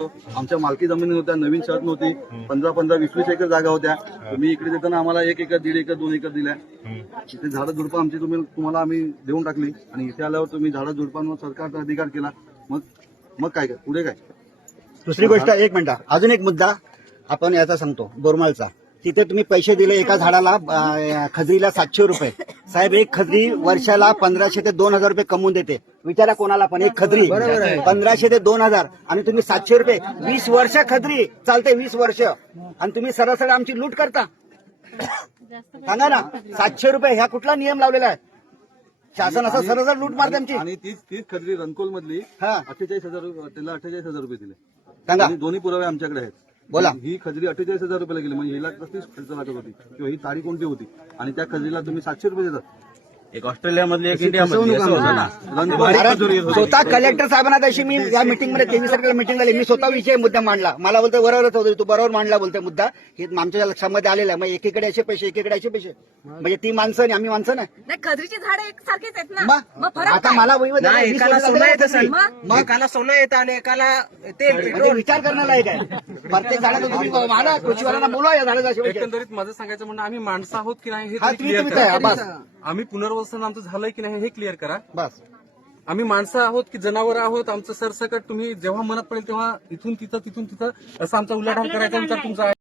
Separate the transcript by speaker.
Speaker 1: आमच्या मालकी जमिनी होत्या नवीन शहर नव्हती पंधरा पंधरा वीस वीस एकर जागा होत्या. तुम्ही इकडे देताना आम्हाला एक एकर दीड एकर दोन एकर दिल्या. इथे झाडं झुडपं आमची तुम्ही तुम्हाला आम्ही देऊन टाकली. आणि इथे आल्यावर तुम्ही झाडं झुडपांवर सरकारचा अधिकार केला. मग मग काय काय पुढे काय?
Speaker 2: दुसरी गोष्ट एक मिनिट. अजून एक मुद्दा आपण याचा सांगतो बोरमाळचा तिथे तुम्ही पैसे दिले एका झाडाला खजरीला सातशे रुपये. साहेब एक खजरी वर्षाला पंधराशे ते दोन हजार रुपये कमवून देते. विचारा कोणाला पण एक खजरी. पंधराशे ते दोन हजार. आणि तुम्ही सातशे रुपये. वीस वर्ष खजरी. चालते वीस वर्ष. आणि तुम्ही सरळ आमची लूट करता. सांगा ना सातशे रुपये ह्या कुठला नियम लावलेला आहे? शासन असं सरळ लूट मारते आमची.
Speaker 1: आणि तीच तीच खरेदी रनकोल मधली
Speaker 2: हा.
Speaker 1: अठ्ठेचाळीस हजार रुपये- त्याला अठ्ठेचाळीस हजार रुपये दिले.
Speaker 2: सांगा.
Speaker 1: आणि दोन्ही पुरावे आमच्याकडे आहेत.
Speaker 2: बोला.
Speaker 1: ही खजरी अठ्ठेचाळीस हजार रुपयाला गेली. म्हणजे हिला पस्तीस खर्च लागत होती. किंवा ही तारीख कोणती होती? आणि त्या खजरीला तुम्ही सातशे रुपये देतात.
Speaker 3: एक ऑस्ट्रेलिया मधली एक इंडिया मधली असं होतं ना.
Speaker 2: स्वतः कलेक्टर साहेबांना तशी मी या मीटिंगमध्ये तेवीस तारखेला मीटिंग झाली. मी स्वतः विषय मुद्दा मांडला. मला बोलतो बरोबरच होतो. तू बरोबर मांडला बोलते मुद्दा. की आमच्या लक्षामध्ये आलेला आहे मग एकीकडे असे पैसे एकीकडे असे पैसे. म्हणजे ती माणसं आणि आम्ही माणसं नाही
Speaker 4: नाही खजरीची झाडं एक सारखीच आहेत ना.
Speaker 2: मग?
Speaker 4: मग फरक
Speaker 2: आता
Speaker 4: काय?
Speaker 2: मला वही मध्ये
Speaker 5: नाही
Speaker 2: वीस
Speaker 5: एकाला
Speaker 2: वर्षाला
Speaker 5: सोनं येत
Speaker 2: दिलं
Speaker 5: असेल.
Speaker 2: मग?
Speaker 5: मग? एकाला सोनं येतं आणि एकाला तेल
Speaker 2: म्हणजे
Speaker 5: पेट्रोल.
Speaker 2: विचार करण्यालायक आहे. प्रत्येक झाडाचा तुम्ही मला कृषीवाल्यांना बोलवा या झाडाचा.
Speaker 6: एकंदरीत माझं सांगायचं म्हणणं आम्ही माणसं आहोत की नाही हे
Speaker 2: हा,
Speaker 6: तुम्ही
Speaker 2: तुम्ही- काय, बस.
Speaker 6: आम्ही पुनर्वसन आमचं झालंय की नाही हे क्लिअर करा.
Speaker 2: बस.
Speaker 6: आम्ही माणसं आहोत की जनावर आहोत आमचं सरसकट तुम्ही जेव्हा मनात पडेल तेव्हा इथून तिथं तिथून तिथं असं आमचा उलाढाल करायचा विचार तुमचा आहे.